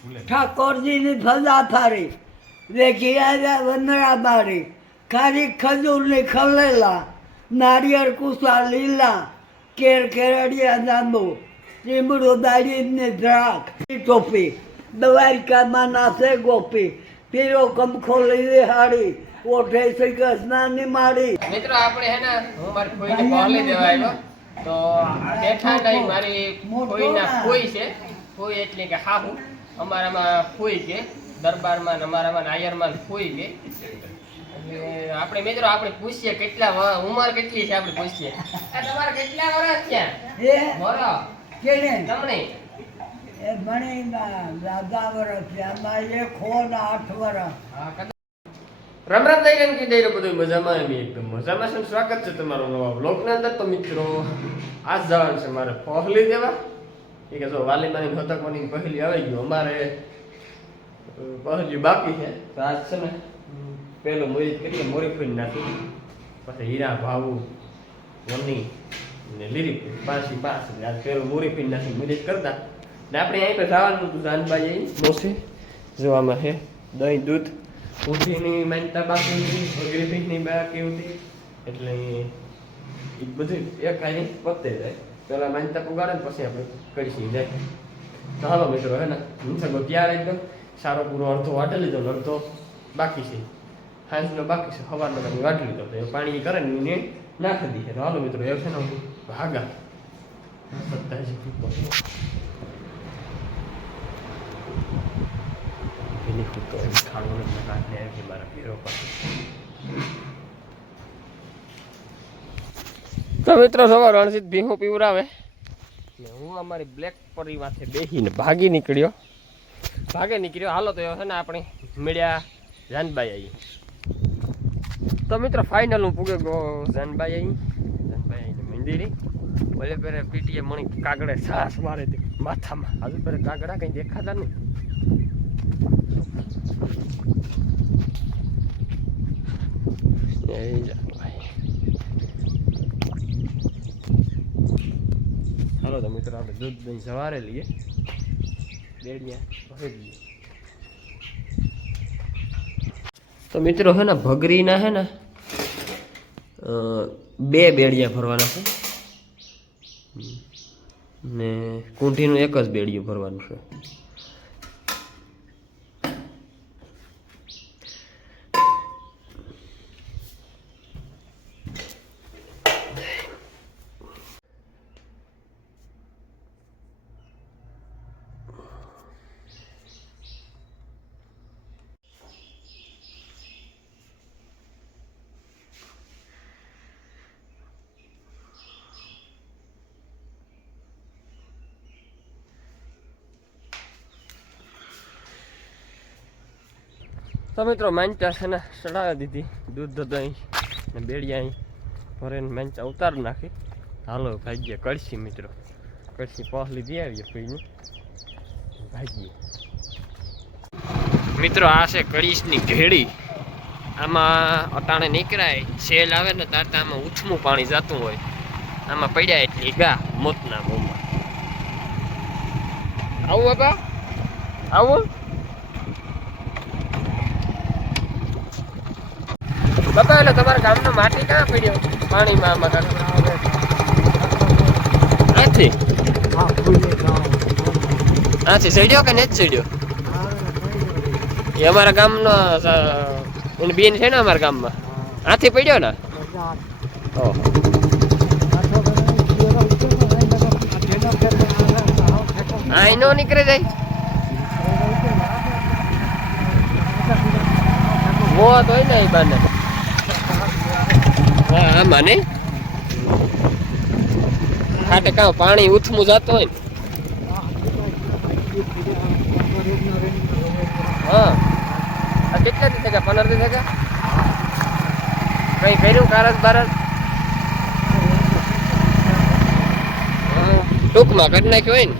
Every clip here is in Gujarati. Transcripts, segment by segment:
ઠાકોરજીની ફજા ફારી દેખી આવ્યા વંદરા મારી ખારી ખજૂરની ખલેલા નારિયેળ કુસા લીલા કેર કેરડિયા જાંબુ ચીમડું દાડીને દ્રાક ટોપી દ્વારિકામાં નાસે ગોપી પીરો કમખો લઈ હાડી ઓઠે શ્રી સ્નાની માડી મિત્રો આપણે હે ને મારી ફોઈને પહોંચી દેવા તો બેઠા નહીં મારી કોઈના કોઈ છે કોઈ એટલે કે હાહુ અમારામાં ખોઈ કે દરબારમાં અમારામાં નાયરમાં ખોઈ ફોઈ કે આપણે મિત્રો આપણે પૂછીએ કેટલા ઉંમર કેટલી છે આપણે પૂછીએ. આ તમારે કેટલા વર્ષ થયા? કેને તમને? એ મને દાદા વર્ષ છે અમારે ખોન આઠ વર્ષ રામ રામ દઈ કેમ કીધે બધું મજામાં? એમ એકદમ મજામાં છે સ્વાગત છે તમારો નવા બ્લોગના અંદર. તો મિત્રો આજ જવાનું છે મારે પહોલી દેવા. એ કે જો વાલીમાની હતકવાની પહેલી આવી ગયું. અમારે પહેલી બાકી છે. તો આજ છે ને પહેલું મોરી કરીએ મોરી ફૂલ નાખી. પછી હીરા ભાવુ વની ને લીરી પાછી પાસ. આજ પહેલું મોરી ફૂલ નાખી. મુરીદ કરતા. ને આપણે અહીં પર જવાનું હતું જાનબાઈ અહીં. મોસી જોવામાં છે દહીં દૂધ. ઉઠીની માનતા બાકી હતી અગ્રિફિકની બાકી હતી. એટલે એ બધું એક આની પતે જાય. પેલા માનતા ઉગાડે ને પછી આપણે કરીશું જાય તો હાલો મિત્રો, હે ને? હું સગો ત્યારે એકદમ. સારો પૂરો અડધો વાટી લીધો અડધો બાકી છે. સાંજનો બાકી છે, સવારનો તમે વાટી લીધો. તો એ પાણી કરે ને એને નાખી દઈએ. તો હાલો મિત્રો, એ છે ને ભાગા. ખાડો ને મારા તો મિત્રો સવાર રણજીત ભીહું પીવરાવે હું અમારી બ્લેક પરી માથે બેસીને ભાગી નીકળ્યો. ભાગે નીકળ્યો. હાલો તો છે ને આપણે મળ્યા જાનબાઈ આવી તો મિત્રો ફાઇનલ હું પૂગે ગયો જાનબાઈ આવી જાનબાઈ આવીને મંદિરી. ભલે પેરે પીટીએ મણી કાગડે સાસ મારે માથામાં. હજુ પહેરે કાગડા કંઈ દેખાતા નહીં. એ જા હાલો તો મિત્રો આપણે દૂધ દહીં સવારે લઈએ. બેડિયા ભરી તો મિત્રો હે ને, ભગરીના હે ને બે બેડિયા ભરવાના છે. ને કુંઠીનું એક જ બેડિયું ભરવાનું છે. તો મિત્રો માંચા છે ને ચડાવી દીધી. દૂધ દહીં ને બેડિયા અહીં ભરીને માંચા ઉતારી નાખી. હાલો ભાગ્ય કળશી મિત્રો. કળશી પહોલી દઈ આવીએ ફ્રીની. ભાગ્ય. મિત્રો આ છે કળીશની ઘેડી. આમાં અટાણે નીકળાય, સેલ આવે ને ત્યારે આમાં ઉથમું પાણી જતું હોય. આમાં પડ્યા એટલી ગા મોતના મોમાં. આવું બાપા? આવું? બાપા એટલે તમારા ગામમાં માટી ક્યાં પડ્યો? પાણીમાં આમાં કાંઈ આથી આથી સડ્યો કે નથી ચડ્યો એ અમારા ગામનો એની બેન છે ને અમારા ગામમાં. આથી પડ્યો ને? ઓહો. આ નીકળે જાય. મોત હોય ને એ બાને. હા આમાં નહીં ખાટે કાં પાણી ઉથમું જતું હોય હા. કેટલા દિવસે ગયા પંદર દિવસે ગયા કઈ કર્યું કારજ બારસ હા, ટૂંકમાં કરી નાખ્યું હોય ને.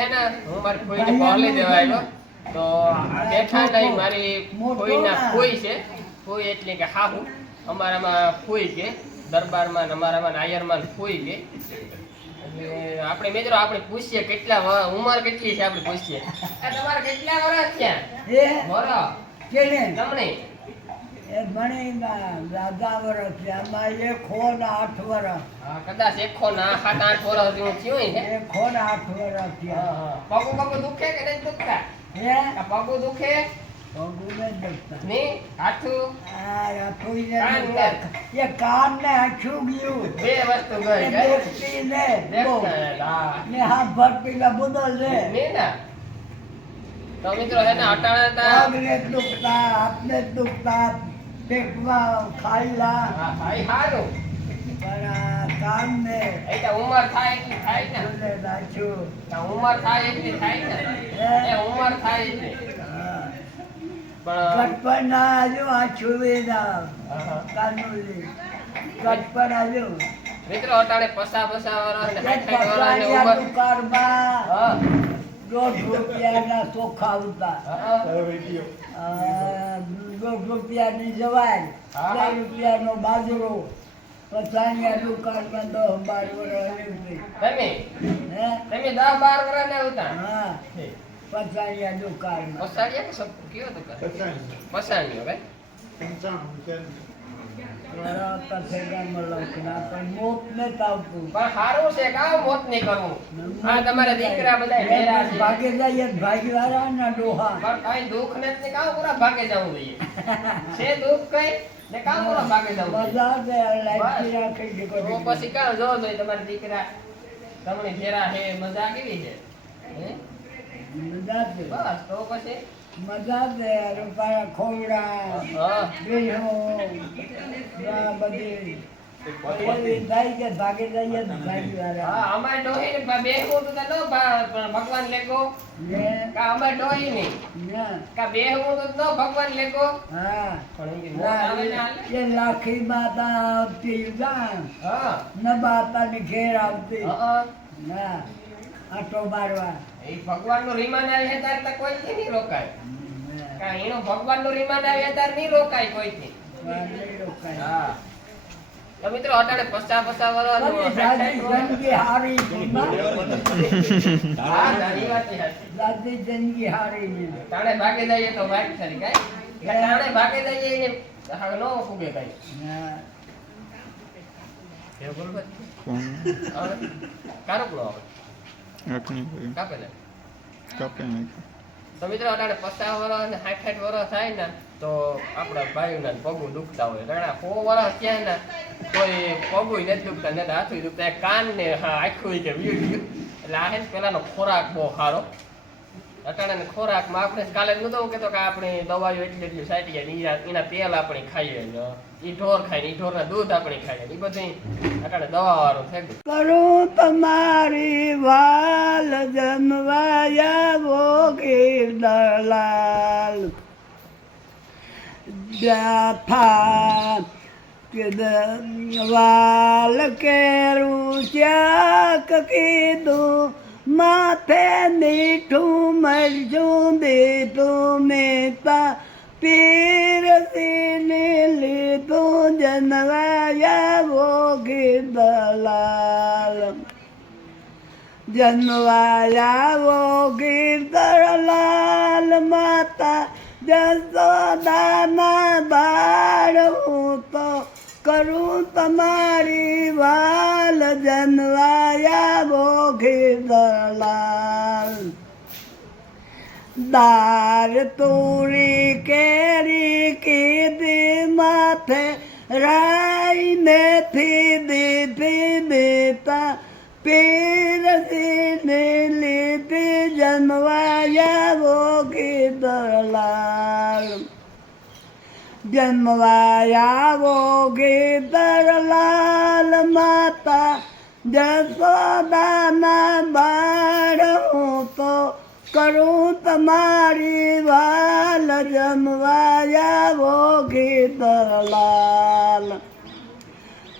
હે ને મારી દેવા આવ્યો. તો બેઠા નહીં મારી કોઈના ફોઈ છે. કોઈ એટલે કે હાહુ અમારામાં ફોઈ કે દરબારમાં અમારામાં નાયરમાં ફોઈ કે આપણે મિત્રો આપણે પૂછીએ કેટલા ઉંમર કેટલી છે આપણે પૂછીએ. તમારે કેટલા વર્ષ છે એ તમને. એ ભણી દાદા વર્ષ છે. આમાં એક ને આઠ વર્ષ કદાચ એકો ના સાત આઠ વર્ષ જેવું થયું હોય ને? એક ને આઠ વર્ષ થયા પગું પગું દુખે કે નહીં દુખતા? હે? પગું દુખે? ને. તો મિત્રો હે ને પગને દુખતા હાથને દુખતા પેટમાં ભાઈ હારું. પણ આ ને એ ઉંમર થાય એટલી થાય ને. બદલે ઉંમર થાય એટલી થાય ને. એ ઉંમર થાય એટલી. પણ ગટપણ ના આજુ આ છુવીના. કાનુલી આજુ મિત્રો અટાણે પસા પસા વર્ષ ને ઉંમર દોઢ રૂપિયાના ચોખા. અ, દોઢ રૂપિયાની જવાય. બે રૂપિયાનો બાજરો પચાણિયા દુકાનમાં દસ બાર વર્ષ. તમે? હે? તમે દસ બાર વર્ષ ના ઉતા હા. પચાણિયા દુકાનમાં. પસાડિયા કે સબ કયો દુકાન પસાડિયો ભાઈ. વરા સારું છે કામ મોત નહીં કરવું હા તમારા દીકરા બધા ભેરા છે. ભાગે જાય ભાગી વાળા ના ડોહા પણ કઈ દુઃખ પૂરા ભાગે જવું જોઈએ? છે દુઃખ કઈ? ને પૂરા ભાગે જવું દીકો પછી કામ જો જોઈએ તમારા દીકરા? તમને ભેરા છે મજા કેવી છે? હે? મજા દે બસ તો પછી? મજા દે રૂપાયા ખોવડા બેહો આ બધી. ને ને ન ભગવાન લેગો ને? કા અમારે ડોહી નહીં ના? કા બેહવું તો ન ભગવાન લેગો મોત ને. એ લાખી માતા આવતી જાણ. હા. ની ઘેર આવતી. હા. ના આટો મારવા. એ આવે ત્યારે તો કોઈથી નહીં રોકાય કા એનો ભગવાનનું રીમાન આવે ત્યારે નહીં રોકાય કોઈથી હા તો મિત્રો અટાણે પચાસ પચાસ વર્ષ જિંદગી હારી છે હા નાની વાત છે દાદી જિંદગી હારી તાણે ભાગે જઈએ તો વાત ખરી કાંઈ? કે તાણે ભાગે જઈએ એને હા, ન ફૂગે કાંઈ. હા. એવું બોલ ભાઈ. કોણ હવે? આવે. આપણી ભાઈ કાપે ને. કાપી નાખ્યું તો મિત્રો અટાણે પચાસ વર્ષ સાઠ સાઠ વર્ષ થાય ને તો આપણા ભાઈઓના પગું દુખતા હોય. ઘણા સો વર્ષ થયા ને કોઈ પગું નથી દુખતા ને હાથું દુખતા. કાન ને આખું કે વીડ એટલે આ ને પેલાનો ખોરાક બહુ સારો. અટાણે ખોરાકમાં આપણે કાલે હું કહેતો કે આપણે દવાઈઓ એટલી એટલી સાટી જાય એના તેલ આપણે ખાઈએ ને ઈ ઢોર ખાય ને ઈ ઢોરના દૂધ આપણે ખાઈએ એ બધી અટાણે દવા વાળું થઈ ગયું. કરું તમારી વાલ જમવાયા ભોગી દલાલ. દ- વાલ કેરું ચાક કીધું, માથે મીઠું મરજું દીધું મેતા પીરસીને લીધું જનવાયા ભોગી દલાલ. જન્મવાયાવો ગીરધરલાલ માતા જસોદાના બાળ હું તો કરું તમારી વાલ જન્મવાયાવો ગીરધરલાલ દાર તુરી કેરી કીધી માથે રાઈ નથી દીધી દેતા પીરસીને લીધી જન્મવાયા ભોગી દલાલ જન્મવાયા ભોગી દલાલ માતા જસોદાના બાળ હું તો કરું તમારી વાલ જમવાયા ભોગી દલાલ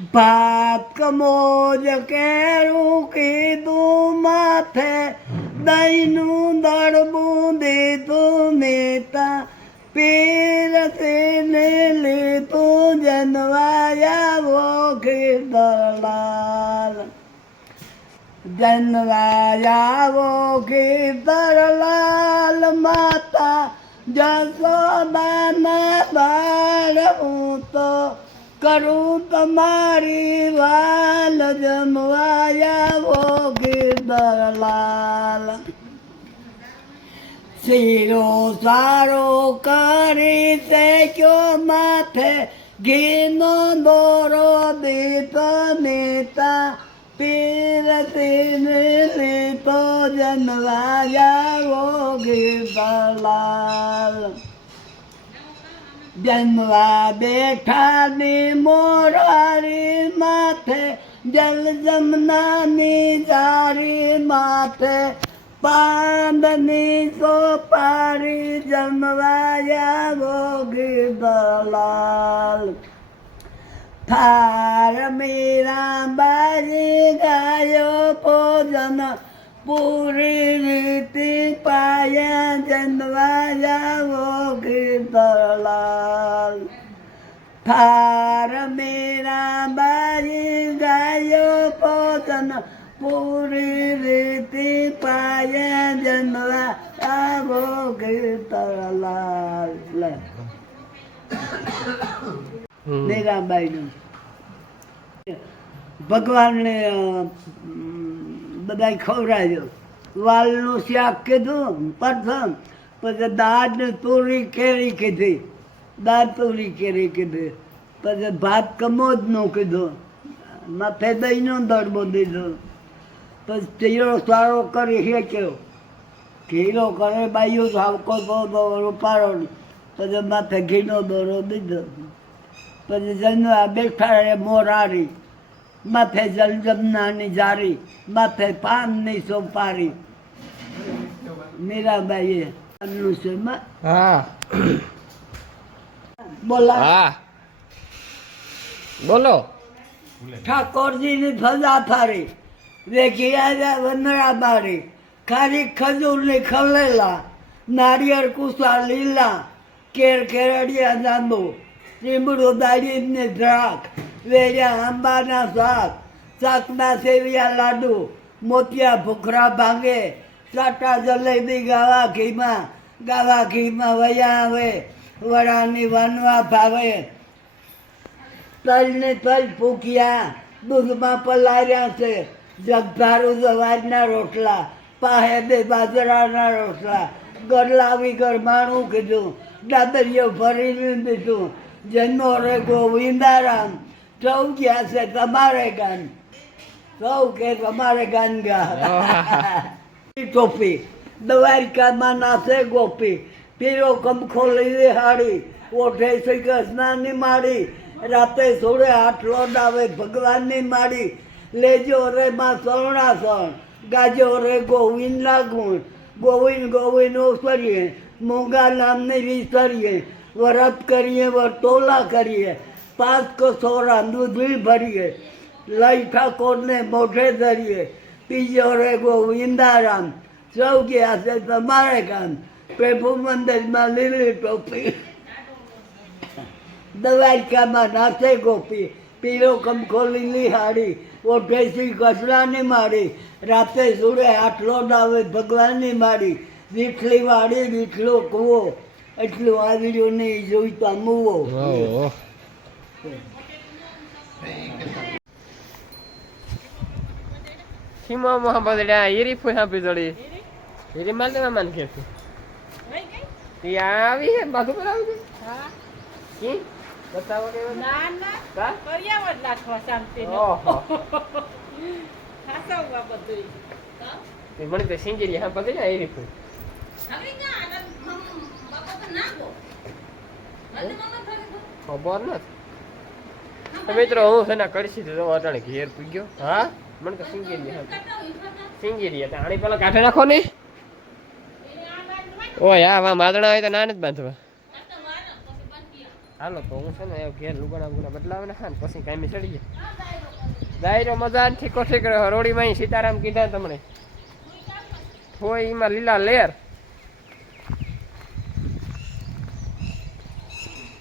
ભાત કમોજ કેરું કીધું માથે, દહીંનું દળબું દીધું નેતા પીરસીને લીધું જનવાયા વોખી દલાલ. જનવાયા વોખી દલાલ માતા, જસોદાના બાળ હું તો કરું તમારી વાલ જમવાયા વોખી દલાલ. શીરો સારો કરી શેક્યો માથે, ઘીનો દોરો દીપ નેતા, પીરસીને લીધો જનવાયા વોગી દલાલ. જન્મવા બેઠા ની મોરારી માથે, જલ જમનાની જારી માથે, પાંદની સોપારી જમવાયા ભોગી દલાલ થાર મીરા બાજી ગાયો ભોજન પૂરી રીતિ પાયા જન્વાયા ભોગી દલાલ. ફાર મેરા બારી ગાયો પોતન પૂરી રીતિ પાયા જન્વા આવો ગીતલાલ મેરાબાઈનું ભગવાનને બધા ખવડાવ્યો. વાલનું શાક કીધું, પ્રથમ, પછી દાળ તોરી કેરી કીધી. દાળ તોરી કેરી કીધી, પછી ભાત કમોદનું કીધું. માથે દહીંનો દડબો દીધો. પછી ચીરો સારો કરી શેક્યો. ઘીરો કરે બાઈઓ સાવકો બહુ પાડો પછી માથે ઘીનો દોરો દીધો. પછી જન્મ બેઠા મોરારી. માથે જલજમનાની જારી માથે પાનની સોપારી. મીરાબાઈએ હા. બોલા. હા. બોલો. ઠાકોરજીની ફજા થારી વેખી આવ્યા વંદરા બારી. ખારી ખજૂરની ખલેલા નારિયેળ કુસા લીલા કેર કેરડિયા જાંબુ લીમડો દાળીને દ્રાક વેર્યા આંબાના શાક શાકના સેવિયા લાડુ, મોતિયા ભૂખરા ભાંગે ચાટા જલેબી ગાવા ઘીમાં ગાવા ઘીમાં વયા આવે, વડાની વાનવા ભાવે. તલને તલ ફૂક્યા, દૂધમાં પલાર્યા છે જગધારું જવાજના રોટલા, પાહે બે બાજરાના રોટલા, ગરલાવી ગરમાણું કીધું દાદરીઓ ભરીને દીધું, જન્મો રે ગોવિંદારામ સૌ ગયા છે તમારે ગાન. સૌ કે તમારે ગાન ગા. ટોપી. દ્વારકામાં નાસે ગોપી. પીરો કમખો લઈ હાડી. ઓઠે શ્રી કૃષ્ણની માડી રાતે સોળે હાથ લોડાવે ભગવાનની માડી લેજો રે માં શરણાસણ ગાજો રે ગોવિંદના ગુણ. ગોવિંદ ગોવિંદ ઓસરીએ મોંઘા નામની વિસરીએ. વરત કરીએ વરતોલા કરીએ. પાંચ કો સોરા દૂધી ભરીએ લઈ ઠાકોરને મોઢે ધરીએ બીજો રે ગોવિંદારામ સૌ ગયા છે તમારે કામ પ્રભુ મંદિરમાં લીલી ટોપી દ્વારકામાં નાચે ગોપી પીળો કંખો લીલી હાડી ઓઠે શ્રી કચરાની માડી રાતે સુડે આટલો ડાવે ભગવાનની માડી વીઠલી વાડી વીઠલો કૂવો એટલું આવ્યું નહીં જોઈતા મુવો ઓહો. ખીમા માં બદલ્યા હીરી ફૂઈ આપી જડી. હીરી માલ તમે માન કે ઈ આવી હે બાજુ પર આવી કી બતાવો કે ના ના. કા કર્યાવર નાખવા શાંતિનો ઓહો. હાસવવા બધુંય. તે મને તો સિંગેરી હા બદલ્યા હીરી ફૂઈ. હવે ના, આના મમ- બાપા તો નાખો. મને મમ્મા. ખબર નથી. તો મિત્રો, હું છે ને કરશી તો અટાણે ઘેર પૂગ્યો. ગયો હા? મને તો સિંગેરી. સિંગેરી હતા. આણી પેલા કાઢે નાખો ને. ઓય હા માદણા હોય તો નાને જ બાંધવા. હાલો, તો હું છે ને ઘેર લુગડા બુગડા બદલાવે ને હા પછી કાંઈ ચડી જાય. દાયરો મજા ઠીકો ઠીક રોડીમાં સીતારામ કીધા તમને. હોય એમાં લીલા લેર.